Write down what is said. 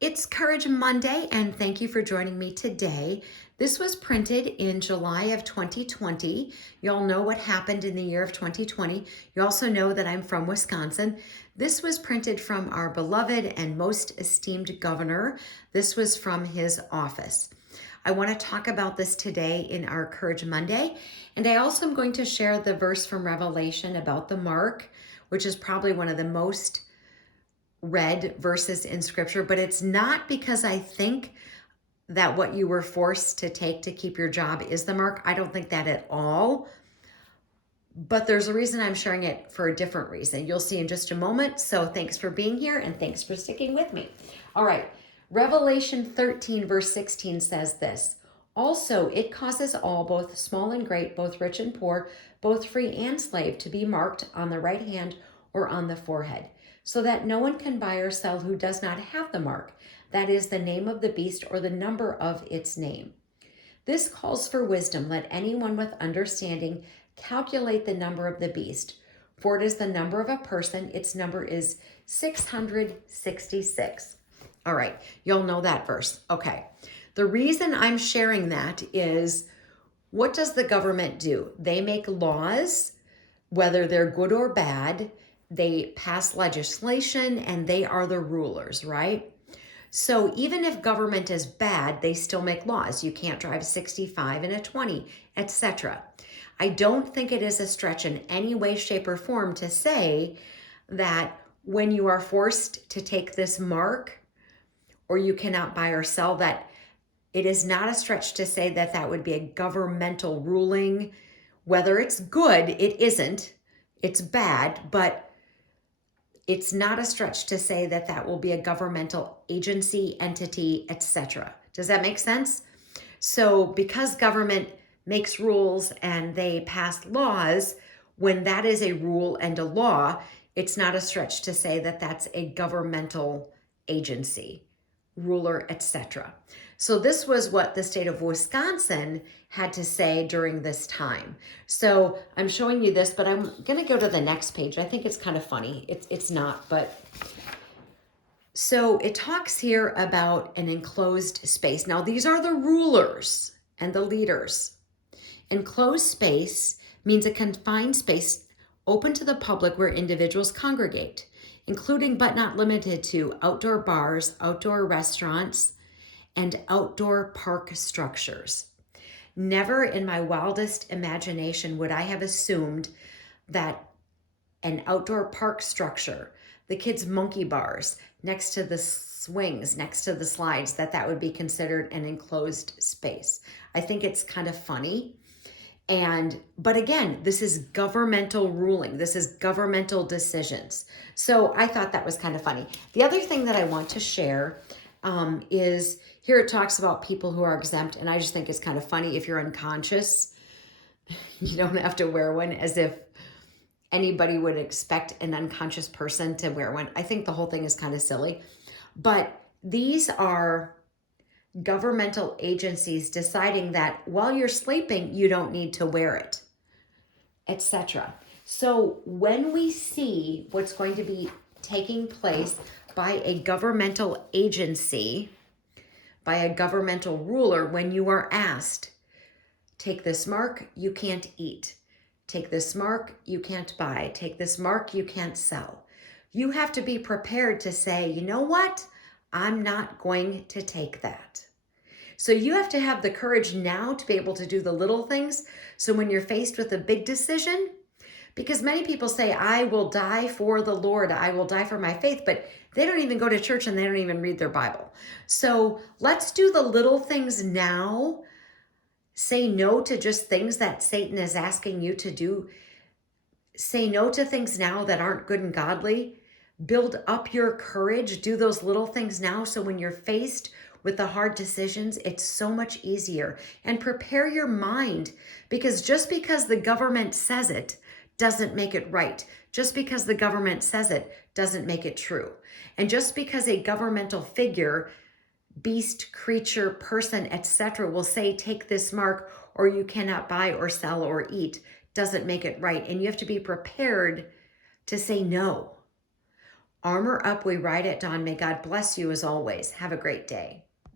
It's Courage Monday, and thank you for joining me today. This was printed in July of 2020. You all know what happened in the year of 2020. You also know that I'm from Wisconsin. This was printed from our beloved and most esteemed governor. This was from his office. I want to talk about this today in our Courage Monday, and I also am going to share the verse from Revelation about the mark, which is probably one of the most read verses in scripture, but it's not because I think that what you were forced to take to keep your job is the mark. I don't think that at all. But there's a reason I'm sharing it for a different reason. You'll see in just a moment. So thanks for being here and thanks for sticking with me. All right. Revelation 13, verse 16 says this. Also, it causes all, both small and great, both rich and poor, both free and slave, to be marked on the right hand or on the forehead, so that no one can buy or sell who does not have the mark, that is, the name of the beast or the number of its name. This calls for wisdom. Let anyone with understanding calculate the number of the beast, for it is the number of a person. Its number is 666. All right, you'll know that verse. Okay. The reason I'm sharing that is, what does the government do? They make laws, whether they're good or bad. They pass legislation and they are the rulers, right? So even if government is bad, they still make laws. You can't drive 65 in a 20, etc. I don't think it is a stretch in any way, shape, or form to say that when you are forced to take this mark, or you cannot buy or sell, that it is not a stretch to say that that would be a governmental ruling. Whether it's good, it isn't. It's bad, but it's not a stretch to say that that will be a governmental agency, entity, etc. Does that make sense? So because government makes rules and they pass laws, when that is a rule and a law, it's not a stretch to say that that's a governmental agency, ruler, etc. So this was what the state of Wisconsin had to say during this time. So I'm showing you this, but I'm going to go to the next page. I think it's kind of funny. It's not, but so it talks here about an enclosed space. Now these are the rulers and the leaders. Enclosed space means a confined space open to the public where individuals congregate, including but not limited to outdoor bars, outdoor restaurants, and outdoor park structures. Never in my wildest imagination would I have assumed that an outdoor park structure, the kids' monkey bars, next to the swings, next to the slides, that would be considered an enclosed space. I think it's kind of funny. But again, this is governmental ruling. This is governmental decisions. So I thought that was kind of funny. The other thing that I want to share is here it talks about people who are exempt, and I just think it's kind of funny. If you're unconscious, you don't have to wear one, as if anybody would expect an unconscious person to wear one. I think the whole thing is kind of silly. But these are governmental agencies deciding that while you're sleeping, you don't need to wear it, etc. So when we see what's going to be taking place by a governmental agency, by a governmental ruler, when you are asked, take this mark, you can't eat. Take this mark, you can't buy. Take this mark, you can't sell. You have to be prepared to say, you know what? I'm not going to take that. So you have to have the courage now to be able to do the little things. So when you're faced with a big decision, because many people say, I will die for the Lord, I will die for my faith, but they don't even go to church and they don't even read their Bible. So let's do the little things now. Say no to just things that Satan is asking you to do. Say no to things now that aren't good and godly. Build up your courage. Do those little things now, so when you're faced with the hard decisions, it's so much easier. And prepare your mind, because just because the government says it doesn't make it right. Just because the government says it doesn't make it true. And just because a governmental figure, beast, creature, person, etc., will say, take this mark, or you cannot buy or sell or eat, doesn't make it right. And you have to be prepared to say no. Armor up, we ride at dawn. May God bless you as always. Have a great day.